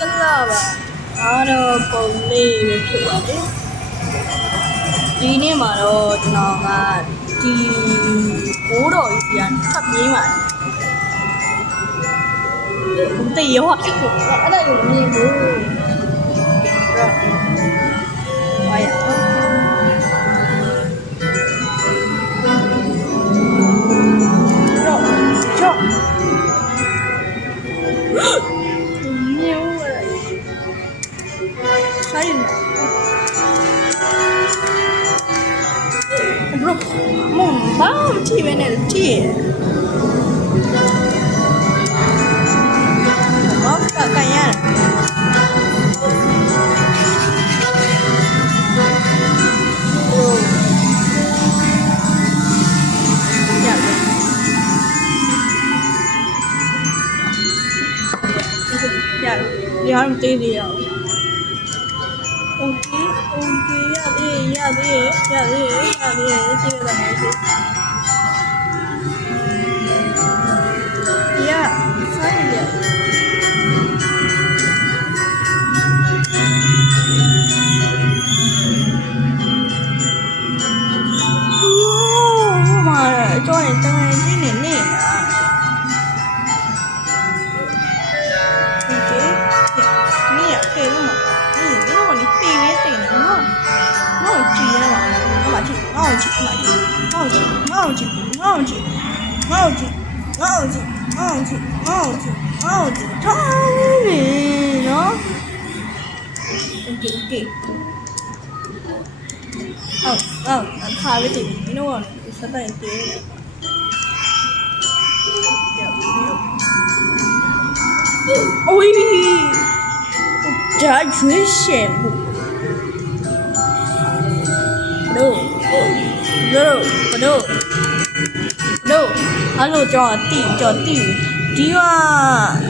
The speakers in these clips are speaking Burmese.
ကလာပါအားတော့ပုံလေးပဲဖြစ်ပါတယ်ဒီနေ့မှာတော့ကျွန်တော်ကဒီဘိုးတော်ကြီးပြန်ထပ်ပြေးပါတယ်တည်ရောအဲ့ဒါကိုမမြင်ဘူးဝါရဘာမှမထိပဲနဲ့ထိရဘာကကန်ရရမတေးရအောင်โอเคရတယ်ကြည့်ရတာမရှိဆိုင်ရမာကြောရင်တန်းကြီးနေနေတာโอเคนี่อ่ะเท่လို့မှာนี่တော့นี่တေးပဲတေးနေနော်နော်ကြည့်ရပါငါကြည့်ငါကြည့်ထိုင်ပြီနော်โอเคထားလိုက်တယ်နော်စတဲ့တေးโอ้ยဒါရွေးရှယ်မှုတို့အဲ့လိုကြောတိဒီက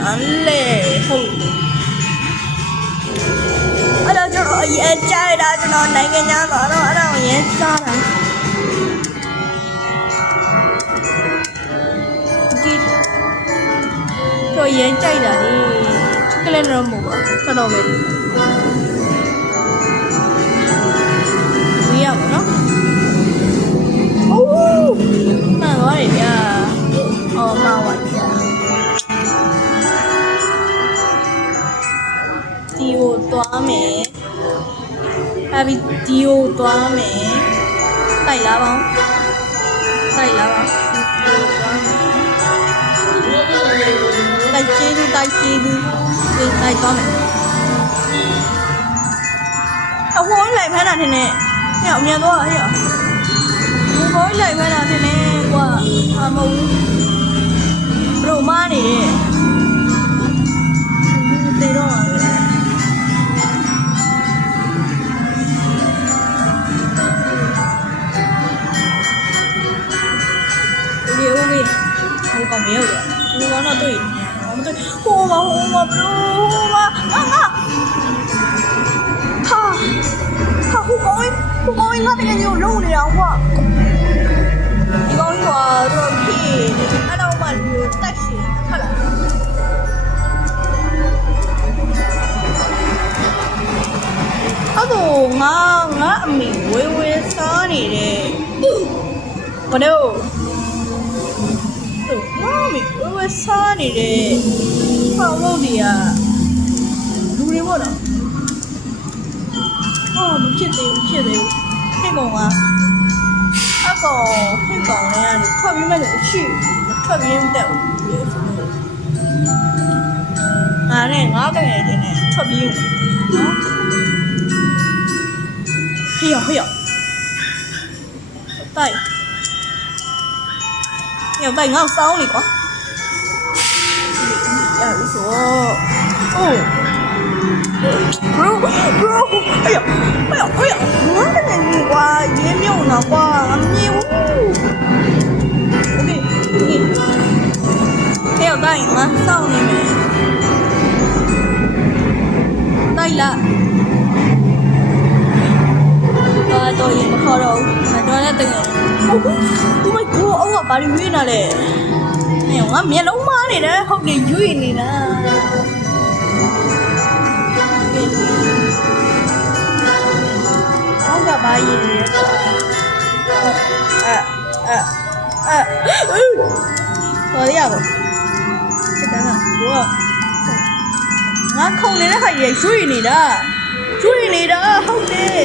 အလေဟုတ်အဲ့ဒါကျွန်တော်အရင်ကြိုက်တာကျွန်တော်နိုင်ငံသားဆိုတော့အဲ့ဒါကိုရမ်းစားတာဒီတော့ရမ်းကြိုက်တာလေကလေးတော့မဟုတ်ပါတော်တော်ပဲရပါတော့အိုးမှန်သွားတယ်ဗျာအော်မှန်ပါဗျာဒီကိုသွားမယ်အဲ့ဒီကိုသွားမယ်တိုက်လာပါတိုက်ကျေးဇူးတိုက်သွားမယ်အဝိုးလိုက်ဖမ်းတာထင်တယ်ဟဲ့အမြန်သွားဟဲ့ဘိုးလိုက်ဖမ်းတာထင်တယ်ကွာမဟုတ်ဘူးဘရိုမားနေတယ်တေတော့ဒီဦးလေးဟိုကောင်မရောက်တော့ဟိုကောင်တော့တွေ့ဟိုမဘရိုမာငါဟိုကောင်ငါတကယ်ကြီးလုံးနေတာကွာဒီကောင်ကတော့ဖြစ်အဲ့တော့မှလူတက်ရှင်ဟုတ်လားအဲ့တော့ငါအမေဝေးစားနေတယ်ဘယ်တော့ငါအမေဝေးစားနေတယ်ဟောလို့ဒီကလူတွေပေါ့နော်မဖြစ်သေးဘူးဟဲ့ကောင်ကအကောင်ဟဲ့ကောင်လည်းထွက်ပြီးမဲ့လို့ရှိထွက်ပြီးမတက်ဘူးငါနဲ့ငါတကယ်ချင်းနဲ့ထွက်ပြီးနော်ဟေ့တိုက်ငါ့စောင်းလေကွာရပြီဆိုအိုးbro 哎呀我的你瓜也没有呢瓜没有 OK 还有答应吗少你们答应了တော့ရင်မခေါ်တော့ဘူးကျွန်တော်လည်းတကယ် Oh my god အောက်ကဘာလို့ရွေးနေလဲငါမျက်လုံးမားနေတယ်ဟုတ်တယ်ရွေးနေတာ ရည်ရကွာဟောရပါစစ်တမ်းကဘောငါခုံနေတဲ့ခါကြီးရွှေ့နေတာဟုတ်တယ်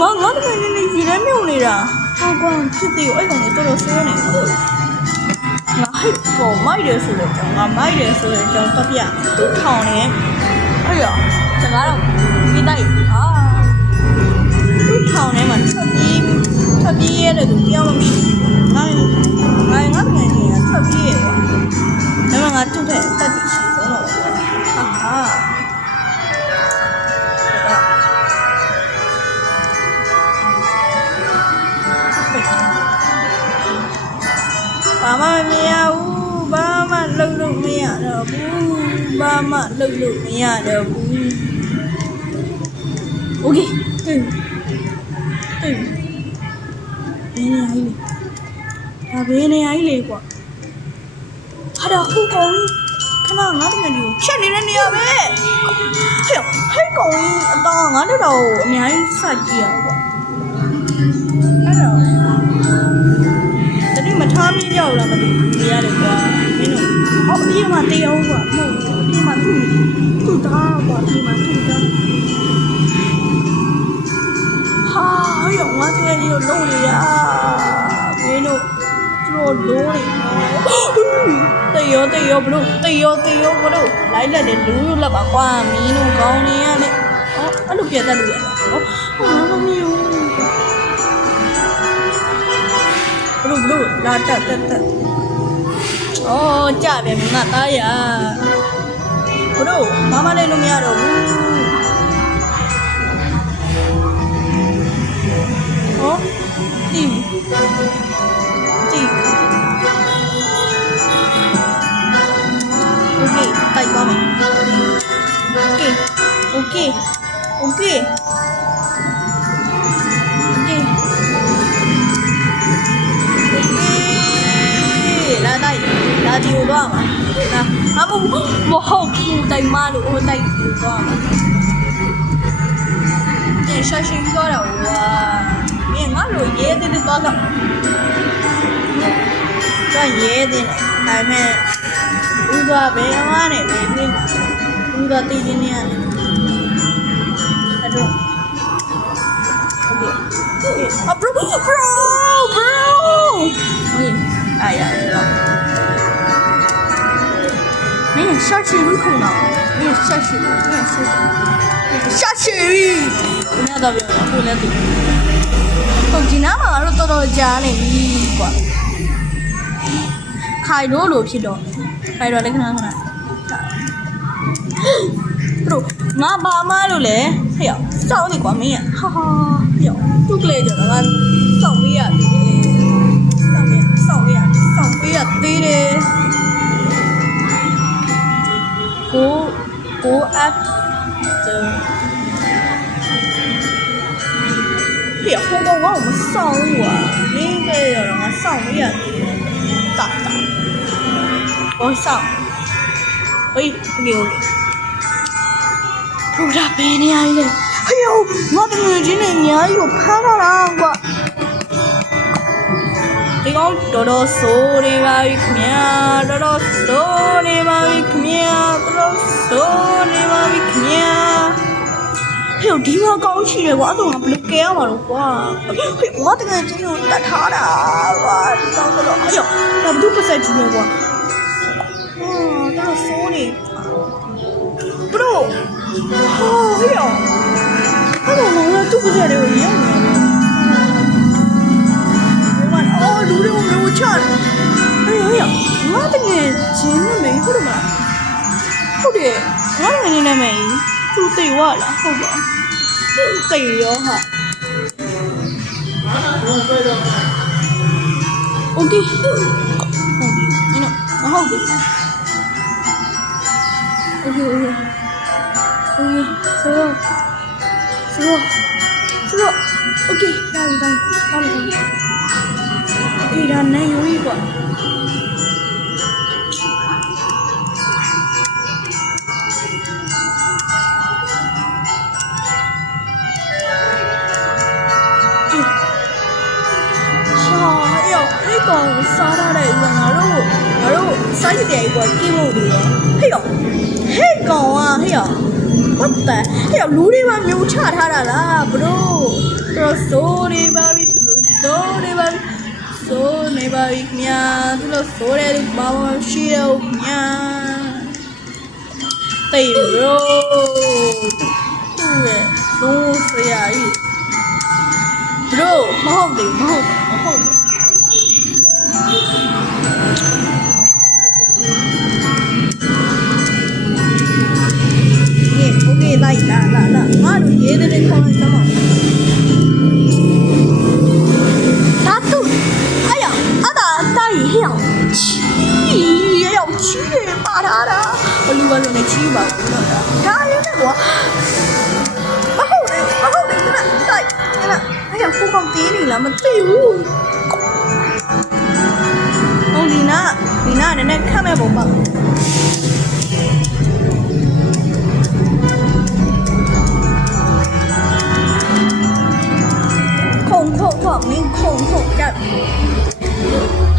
ငါတကယ်နေရည်မြုံနေတာဟောကွာဖြစ်သေးရောအဲ့ကောင်လေးတော်တော်ဆိုးနေငါဟိတ်ကောမိုက်တယ်ဆိုတော့ငါမိုက်တယ်ဆိုတော့ကျွန်တော်ပြသူ့ထောင်နေအဲ့ရစကားတော့မိတိုက်သူ့ထောင်ထဲမှာထွက်ပြေးရတဲ့သူတယောက်လုံးမရှိငါတကယ်နေတာထွက်ပြေးရကွာဒါမှငါသူ့ထက်အသက်ကြီးဆုံးတော့ဟာဘာမှမမြင်ရဘူးဘာမှလှုပ်လို့မရတော့ဘူးဘာမှလှုပ်လို့မရတော့ဘူးโอเคတိတ်ဘေးနေရည်လေကွာဟာတော့ဟိုကောင်ခဏငါတကယ်ကိုချက်နေတဲ့နေရာပဲဟဲ့ကောင်အတော့ငါတို့တော့အများကြီးစကြည့်ရကွာအဲ့တော့မထားမိကြောက်လားမသိဘူးနေရတယ်ကွာမင်းတို့ဟောအပြေးမှာတေးအောင်ကွာမဟုတ်ဘူးအပြေးမှာသူ့သားကွာအပြေးမှာသူ့သားဟာရောငါတကယ်ကြီးကိုလုံးနေရမင်းတို့လုံးနေတေးရောဘလို့တေးရောဘလို့လိုက်လက်တယ်လူးလက်ပါကွာမင်းတို့ကောင်းနေရနဲ့ဟောအဲ့လိုပြတ်တတ်လို့ရတာဟောငါမမြင်ဘူးဘလို့လာတက်အော်ကြပြန်ငါသားရဘလို့မမလေးလို့မရတော့ဘူးဟောတီโอเคတိုက်ပါမယ်โอเคလာဒီကိုတော့မှာမဟုတ်ဘူးတိုင်မလို့ဟိုတိုက်ကိုတော့မှာရှာရှိတော့တော့မင်းငါလိုရဲတဲ့တော့ကျရဲတဲ့ဒါပေမဲ့ဦးသွားဘယ်မှာနဲ့ပဲပြင်းဦးသွားတည်နေရတယ်အဲ့တော့โอเคbro 哎呀，没有下去入口呢，没有下去，不要到别人，不要到。我今天嘛，我到家里过，开罗路去到，开罗那个哪？bro ငါဘာမှလို့လဲဟဲ့စောင်းနေကွာမင်းဟာဟဲ့သူ့ကလေးကြောင့်ငါစောင်းပေးရသေးတယ်စောင်းပေးရသေးတယ်ကိုအပ်ဟဲ့ဟိုကောင်ကမစောင်းဘူးကွာမင်းကလေးကြောင့်ငါစောင်းပေးရသေးတယ်တာ我上，喂，牛嘞！不知道别人家的，哎呦，我的眼睛里面有看到了我。你讲多多手里嘛一面，多多手里嘛一面，多多手里嘛一面。哎呦，地方高起来，我都不能干嘛了，我的眼睛有打他了，我当个了，哎呦，那不都不在几年我。Sorry, bro. Oh, yeah. I don't know what to do there. Oh, do you know Chan? Hey, nothing is in the main for me. Okay, nothing in the main. To say what? Hold on. Say your heart. Okay. I know. I hope it. Okay, slow. Okay, done. Okay, done. Now you eat what? ကောင်စားရတယ်ငါတို့စားရတယ်ကွာကိမို့လို့ဟဲ့ကောင်ဟဲ့ what the ဟဲ့လူတွေမှာမျိုးချထားတာလား bro ဆိုးနေပါပြီဆိုးနေပါပြီညာသူတို့ဆိုးတယ်ဘာမှရှိတော့ညာတေး bro သူ့ရဲ့လုံးစရာကြီး bro မဟုတ်ဘူးโอเคလိုက်လာငါတို့ရေးတဲ့ခေါင်းလိုက်စမ်းပါဒါသူ哎呀အတာတိုင်းဟဲ့အောင်ချီပါတာဘလူကလည်းချီပါဘူးတော့ဒါရဲနဲ့ကွာမဟုတ်တယ်တိုင်းအဲ့ဒါကိုကောင်တေးနေလားမသိဘူးဟိုဒီနာနည်းနည်းခတ်မဲ့ပုံပါမင်းခုံကပ်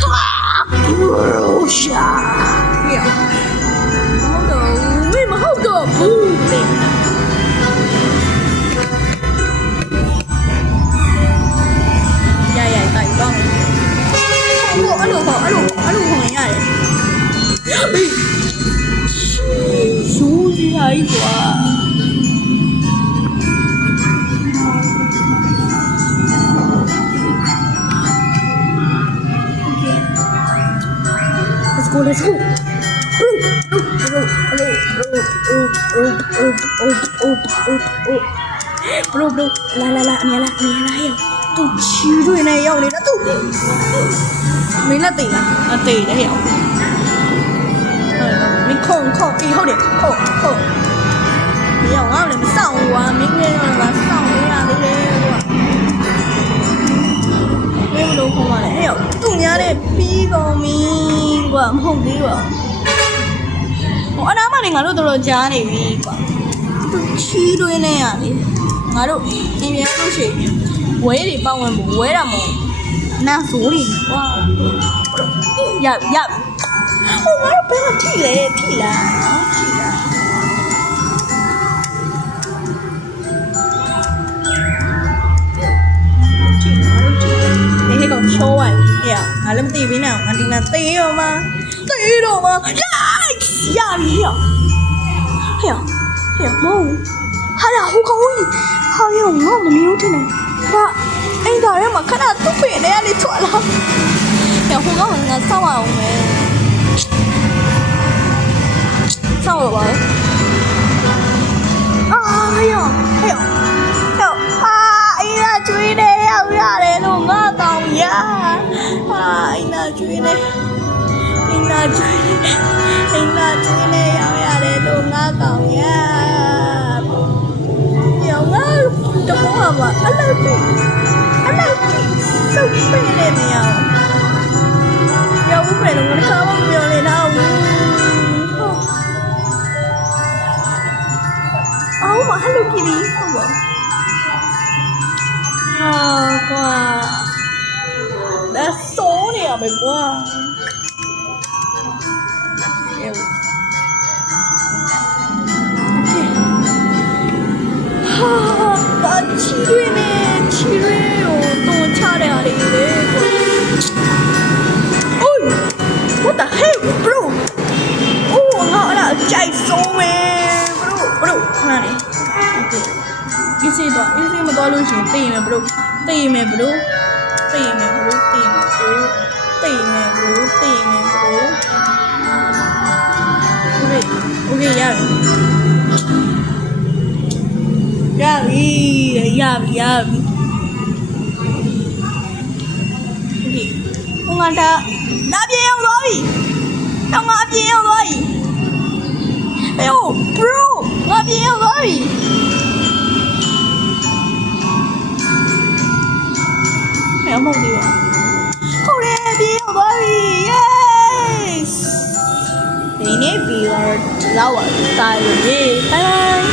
ဟာဘူရှာမဟုတ်တော့ဘူးလေရတိုက်တော့အဲ့လိုဝင်ရတယ်ရှူးစီဟာကြီးကွာLet's go. Bro. La. အမြဲရောက်သူချီးတွေနဲ့ရောက်နေတာသူမင်းလက်သိလားအသေးတယ်ရောက်မင်းခုံအေးဟုတ်တယ်ခုံမရောက်ငါလည်းမဆောင်ဘူးကွာမင်းလည်းတော့ဆောင်နေရသေးတယ်ကွာမင်းဘလို့ခေါ်ပါလဲဟဲ့သူများနဲ့ပြီးကုန်ပြီကွာမဟုတ်သေးပါဟိုအနားမနေငါတို့တော်ကြားနေပြီကွာသူချီးတွင်းနေရလေငါတို့အင်းပြန်လို့ရှိရင်ဝဲတွေပတ်ဝင်ဖို့ဝဲတာမဟုတ်နာဆိုးတွေကွာရဟိုငါတို့ဘယ်မှာထိလားนี่ก็โชว์อ่ะเนี่ยငါလည်းမသိဘူးနော်ငါဒီမှာသေတော့မှာရပြီဟဲ့မောဟာလာဟိုကောင်ကြီးဟာရောငါမမျိုးတင်နေဒါအိမ်သားထဲမှာခဏသူ့ဖေနဲ့ကနေထွက်လာဟဲ့ဟိုကောင်ကငါစောက်အောင်မယ်စောက်ပါအာဟဲ့အိမ်သားကျွေးနေရောက်ရတယ်လို့ငါတောင်းရအိမ်သားကျွေးနေရောက်ရတယ်လို့ငါတောင်းရရောငါတော့မှာအလောက်ကြီးစုပ်ပေးနေနေရရောဦးပဲလို့ငါကားမပြောနေတော့အော်မဟယ်လိုကီရီဟုတ်ပါဟာကွာဒါဆိုးနေရမယ်ကွာဟာချီရွေးကိုတော့ချတဲ့အားလေးလေကွာ Oh what the hell bro အိုးငါအဲ့ဒါကြိုက်ဆုံးပဲ bro ခဏနေ Okay အေးစေးမသွားလို့ရှိရင်သိရင်မယ် bro သိရင်မယ် bro Okay ရပြီဟိုငါဒါပြေရောက်သွားပြီတော့ငါပြေရောက်သွားပြီဟဲ့ bro ငါပြေရောက်သွားပြီဟဲ့မဟုတ်သေးပါဟုတ်တယ်ပြေရောက်သွားပြီ yes ဒီနေ့ပြီးတော့လောက်ပါတာရေ bye bye